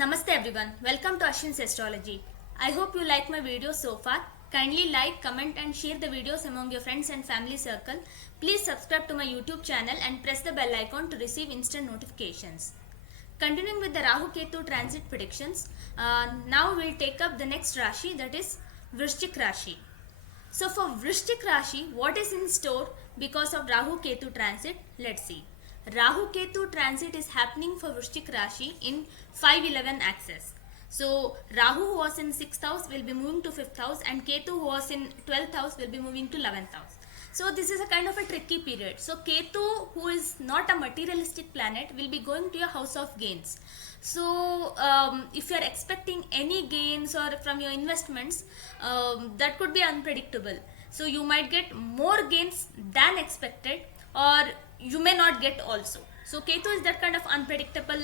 Namaste everyone, welcome to Ashwin's Astrology. I hope you like my videos so far. Kindly like, comment and share the videos among your friends and family circle. Please subscribe to my YouTube channel and press the bell icon to receive instant notifications. Continuing with the Rahu-Ketu Transit predictions, now we'll take up the next Rashi, that is Vrischika Rashi. So for Vrischika Rashi, what is in store because of Rahu-Ketu Transit? Let's see. Rahu-Ketu Transit is happening for Vrischika Rashi in 5-11 axis. So Rahu who was in 6th house will be moving to 5th house and Ketu who was in 12th house will be moving to 11th house. So this is a kind of a tricky period. So Ketu, who is not a materialistic planet, will be going to your house of gains. So if you are expecting any gains or from your investments, that could be unpredictable. So you might get more gains than expected, or you may not get also. So Ketu is that kind of unpredictable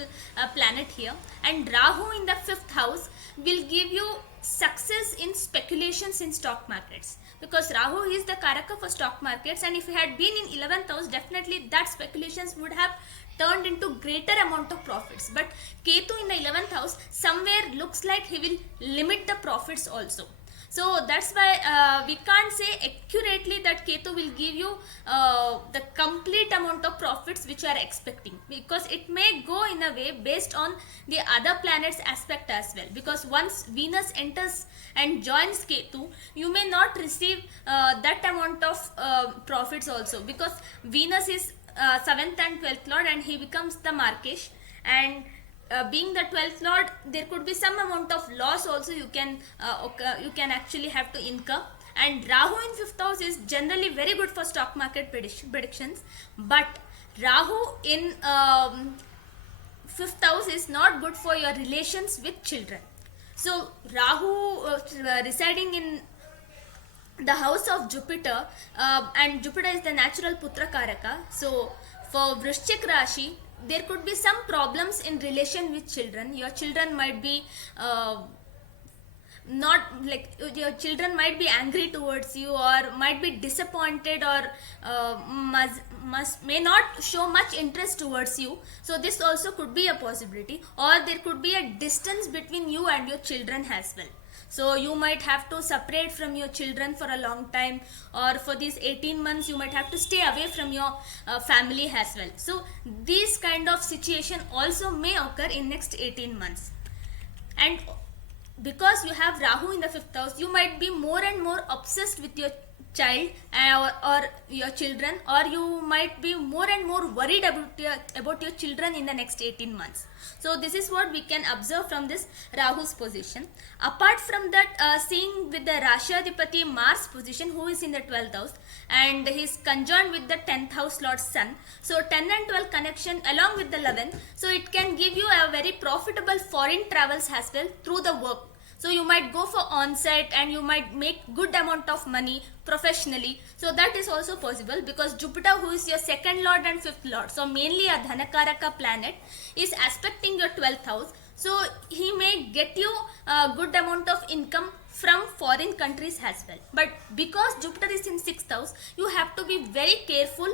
planet here, and Rahu in the 5th house will give you success in speculations in stock markets, because Rahu is the Karaka for stock markets, and if he had been in 11th house, definitely that speculations would have turned into greater amount of profits. But Ketu in the 11th house somewhere looks like he will limit the profits also. So that's why we can't say accurately that Ketu will give you the complete amount of profits which you are expecting, because it may go in a way based on the other planets aspect as well, because once Venus enters and joins Ketu, you may not receive that amount of profits also, because Venus is 7th and 12th lord and he becomes the Markesh, and being the 12th lord, there could be some amount of loss also you can actually have to incur. And Rahu in 5th house is generally very good for stock market predictions, but Rahu in 5th house is not good for your relations with children. So Rahu residing in the house of Jupiter, and Jupiter is the natural Putra Karaka. So for Vrischika Rashi, there could be some problems in relation with children. Your children might be not like, your children might be angry towards you, or might be disappointed, or may not show much interest towards you. So this also could be a possibility, or there could be a distance between you and your children as well. So you might have to separate from your children for a long time, or for these 18 months you might have to stay away from your family as well. So these kind of situation also may occur in next 18 months. And because you have Rahu in the 5th house, you might be more and more obsessed with your child or your children, or you might be more and more worried about your children in the next 18 months. So this is what we can observe from this Rahu's position. Apart from that, seeing with the Rashadipati Mars position, who is in the 12th house, and he is conjoined with the 10th house lord Sun. So 10 and 12 connection along with the 11, so it can give you a very profitable foreign travels as well through the work. So you might go for on-site and you might make good amount of money professionally. So that is also possible, because Jupiter, who is your 2nd lord and 5th lord, so mainly a Dhanakaraka planet, is aspecting your 12th house. So he may get you a good amount of income from foreign countries as well. But because Jupiter is in 6th house, you have to be very careful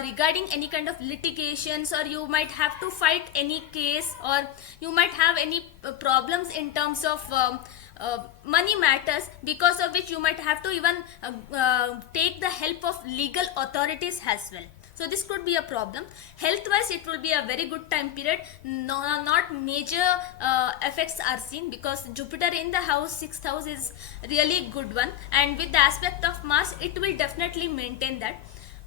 regarding any kind of litigations, or you might have to fight any case, or you might have any problems in terms of money matters, because of which you might have to even take the help of legal authorities as well. So this could be a problem. Health wise, it will be a very good time period. No, not major effects are seen, because Jupiter in the house 6th house is really good one, and with the aspect of Mars, it will definitely maintain that.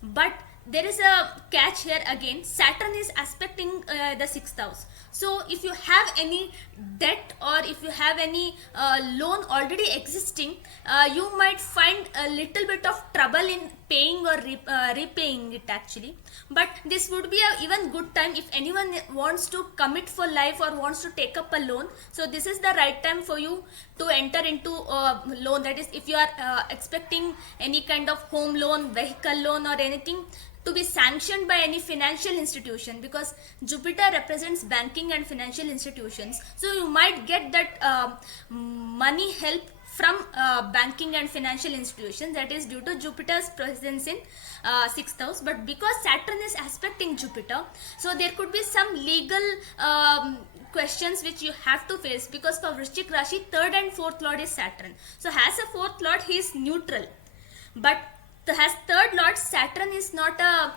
But there is a catch here again. Saturn is aspecting the 6th house. So if you have any debt, or if you have any loan already existing, you might find a little bit of trouble in paying or repaying it actually. But this would be a even good time if anyone wants to commit for life or wants to take up a loan. So this is the right time for you to enter into a loan. That is, if you are expecting any kind of home loan, vehicle loan, or anything to be sanctioned by any financial institution, because Jupiter represents banking and financial institutions. So you might get that money help from banking and financial institutions, that is due to Jupiter's presence in 6th house. But because Saturn is aspecting Jupiter, so there could be some legal questions which you have to face, because for Vrischika Rashi, 3rd and 4th lord is Saturn. So as a 4th lord, he is neutral, but as 3rd lord, Saturn is not a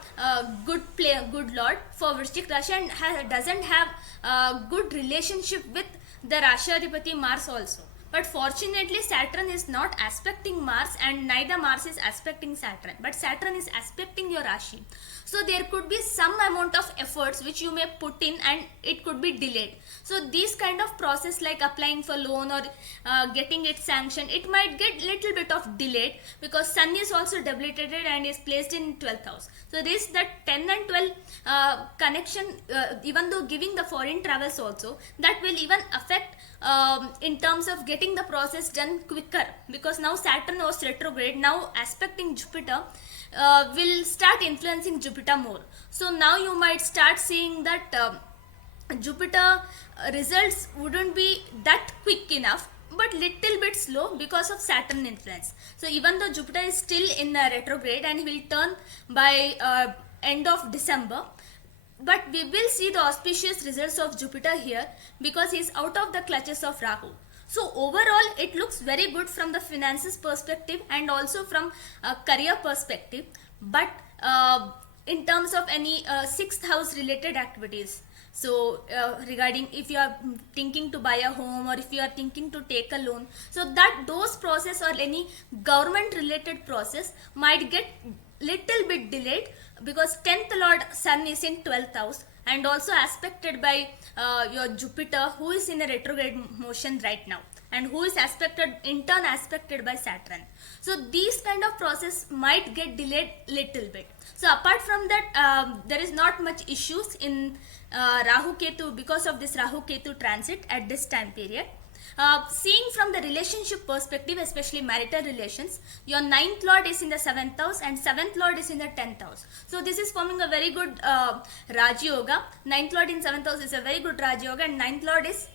good lord for Vrischika Rashi, and doesn't have a good relationship with the Rashadipati Mars also. But fortunately, Saturn is not aspecting Mars, and neither Mars is aspecting Saturn, but Saturn is aspecting your Rashi. So there could be some amount of efforts which you may put in, and it could be delayed. So these kind of process, like applying for loan or getting it sanctioned, it might get little bit of delayed, because Sun is also debilitated and is placed in 12th house. So this, that 10 and 12 connection, even though giving the foreign travels also, that will even affect in terms of getting the process done quicker, because now Saturn was retrograde, now aspecting Jupiter will start influencing Jupiter more. So now you might start seeing that Jupiter results wouldn't be that quick enough, but little bit slow because of Saturn influence. So even though Jupiter is still in retrograde and will turn by end of December, but we will see the auspicious results of Jupiter here, because he is out of the clutches of Rahu. So overall, it looks very good from the finances perspective and also from a career perspective. But in terms of any 6th house related activities, so regarding if you are thinking to buy a home, or if you are thinking to take a loan, so that those process or any government related process might get little bit delayed, because 10th lord Sun is in 12th house and also aspected by your Jupiter, who is in a retrograde motion right now, and who is aspected, in turn aspected by Saturn. So these kind of process might get delayed little bit. So apart from that, there is not much issues in Rahu-Ketu, because of this Rahu-Ketu transit at this time period. Seeing from the relationship perspective, especially marital relations, your 9th lord is in the 7th house and 7th lord is in the 10th house. So this is forming a very good Raj Yoga. 9th lord in 7th house is a very good Raj Yoga, and 9th lord is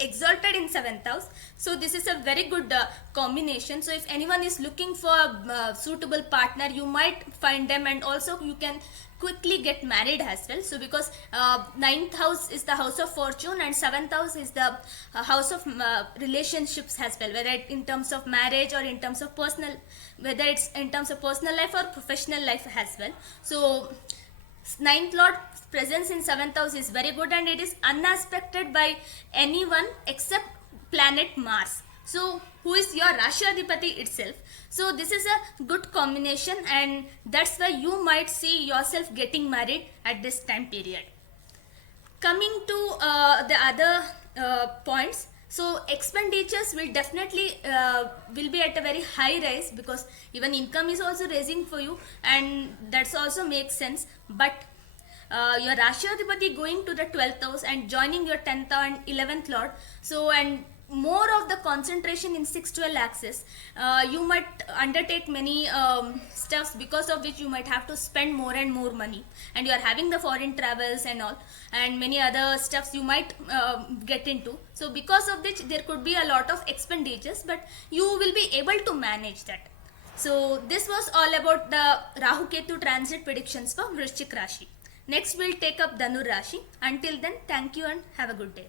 exalted in 7th house. So this is a very good combination. So if anyone is looking for a suitable partner, you might find them, and also you can quickly get married as well. So because 9th house is the house of fortune and 7th house is the house of relationships as well, whether it in terms of marriage or in terms of personal, whether it's in terms of personal life or professional life as well. So 9th lord presence in 7th house is very good, and it is unaspected by anyone except planet Mars, so who is your Rashadipati itself. So this is a good combination, and that's why you might see yourself getting married at this time period. Coming to the other points, so expenditures will definitely will be at a very high rise, because even income is also raising for you, and that's also makes sense. But your Rashadipati going to the 12th house and joining your 10th and 11th lord, so and more of the concentration in 6-12 axis, you might undertake many stuffs, because of which you might have to spend more and more money, and you are having the foreign travels and all, and many other stuffs you might get into. So because of which there could be a lot of expenditures, but you will be able to manage that. So this was all about the Rahu-Ketu transit predictions for Vrischika Rashi. Next we'll take up Dhanu Rashi. Until then, thank you and have a good day.